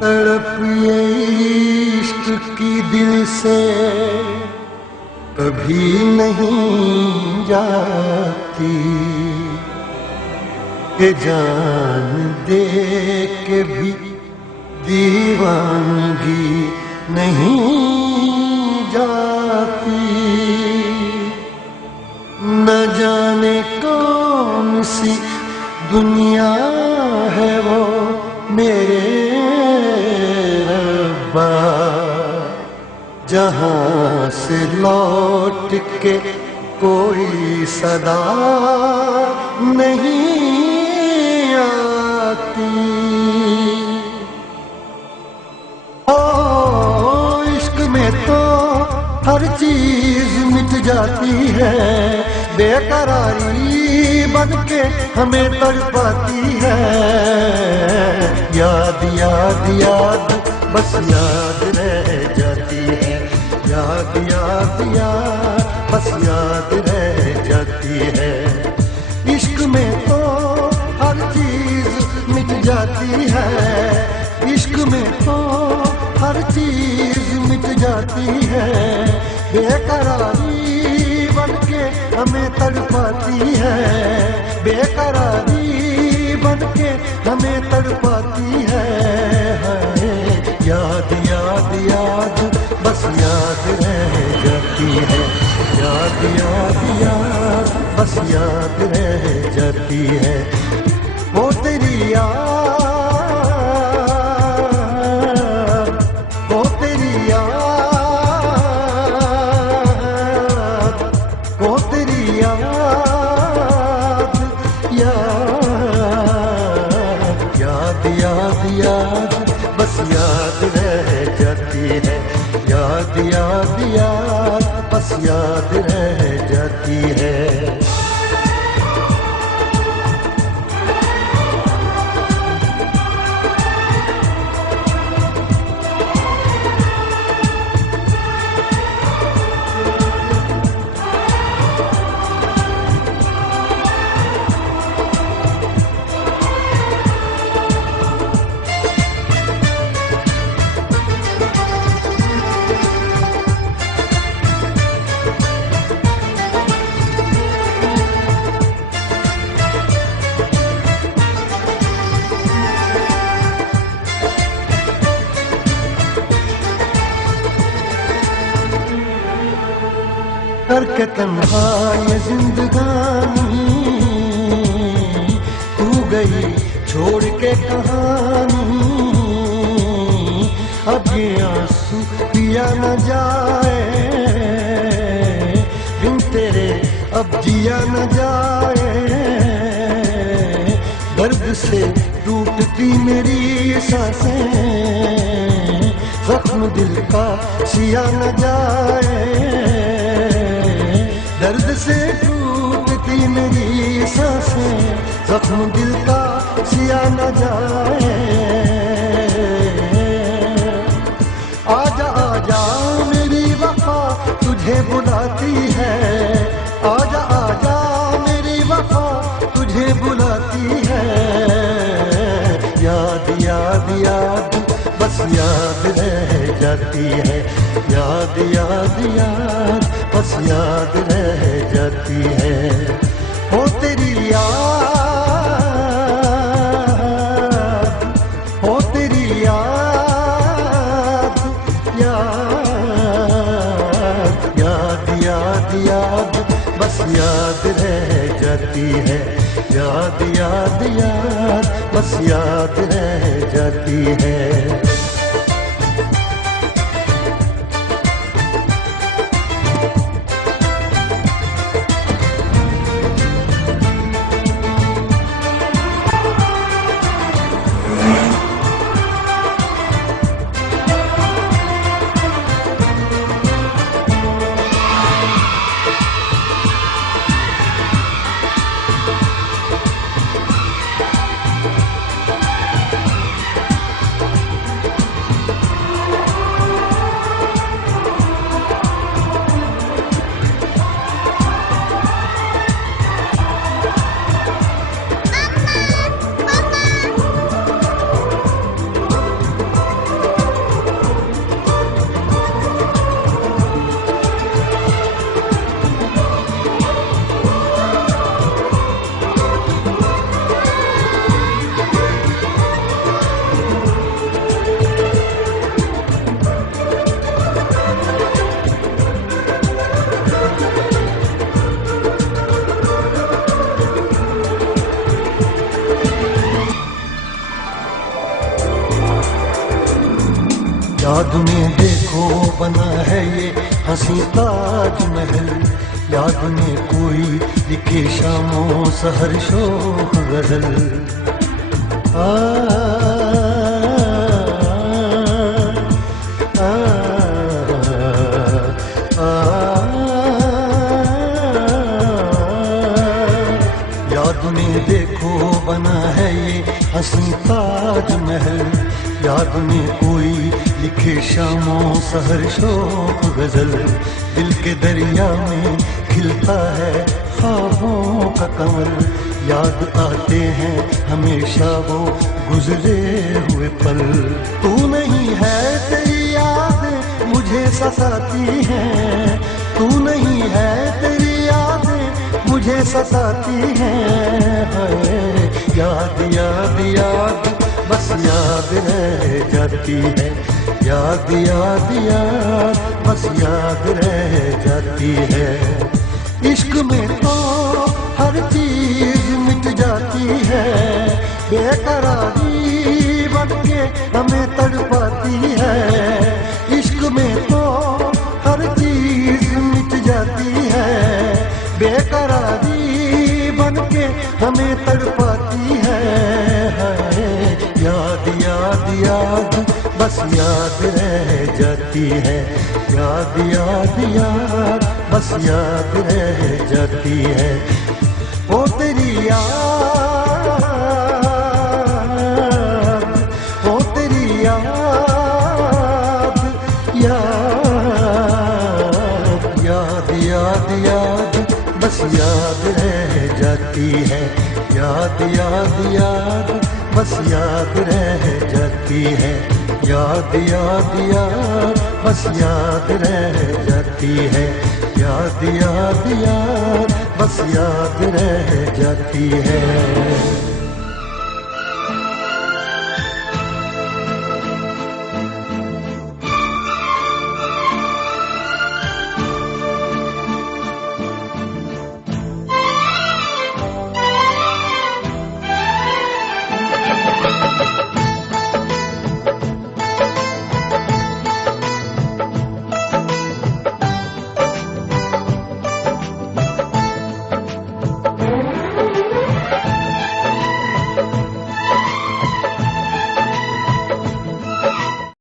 तड़प ये इश्क की दिल से कभी नहीं जाती, के जान दे के भी दीवानगी नहीं जाती। न जाने कौन सी दुनिया है वो मेरे रब्बा, जहां से लौट के कोई सदा नहीं आती। ओ इश्क में तो हर चीज मिट जाती है, बेकरारी बनके हमें तड़पाती है। याद याद याद बस याद रह जाती है, याद याद याद बस याद रह जाती है। इश्क में तो हर चीज मिट जाती है, इश्क में तो हर चीज मिट जाती है। बेकरारी बनके हमें तड़पाती है, बेकरारी बनके हमें तड़पाती है। याद याद याद बस याद रह जाती है, याद याद याद बस याद रह जाती है। वो तेरी याद, वो तेरी याद, वो तेरी याद, याद याद याद बस याद रह जाती है, याद याद याद बस याद रह जाती है। करके तन्हा ये जिंदगानी, तू गई छोड़ के कहानी। अब ये आंसू पिया न जाए, बिन तेरे अब जिया न जाए। दर्द से टूटती मेरी सांसें, जख्म दिल का सिया न जाए। दर्द से टूटती मेरी सांसें, जख्म दिल का सिया न जाए। आजा आजा मेरी वफा तुझे बुलाती है, आजा आजा मेरी वफा तुझे बुलाती है। याद याद याद बस याद रह जाती है, याद याद याद बस याद रह जाती है। हो तेरी याद, हो तेरी याद, याद याद याद याद बस याद रह जाती है, याद याद याद बस याद रह जाती है। याद में देखो बना है ये हंसी ताजमहल, याद में कोई लिखे शामों सहर शोख गजल। आ, आ, आ, याद में देखो बना है ये हंसी ताजमहल, याद में कोई लिखे शामों सहर शोक गजल। दिल के दरिया में खिलता है ख्वाबों का कमल, याद आते हैं हमेशा वो गुजरे हुए पल। तू नहीं है तेरी याद मुझे सताती है, तू नहीं है तेरी याद मुझे सताती है। याद याद याद बस याद रह जाती है, याद याद याद बस याद रह जाती है। इश्क में तो हर चीज मिट जाती है, बेकरारी बनके हमें तड़पाती है। इश्क में तो हर चीज मिट जाती है, बेकरारी बनके हमें तड़पाती है। याद याद याद बस याद रह जाती है, याद याद याद बस याद रह जाती है। ओ तेरी याद, ओ तेरी याद, याद याद याद याद बस याद रह जाती है, याद याद याद बस याद रह जाती है। याद याद याद बस याद रह जाती है, याद याद याद बस याद रह जाती है।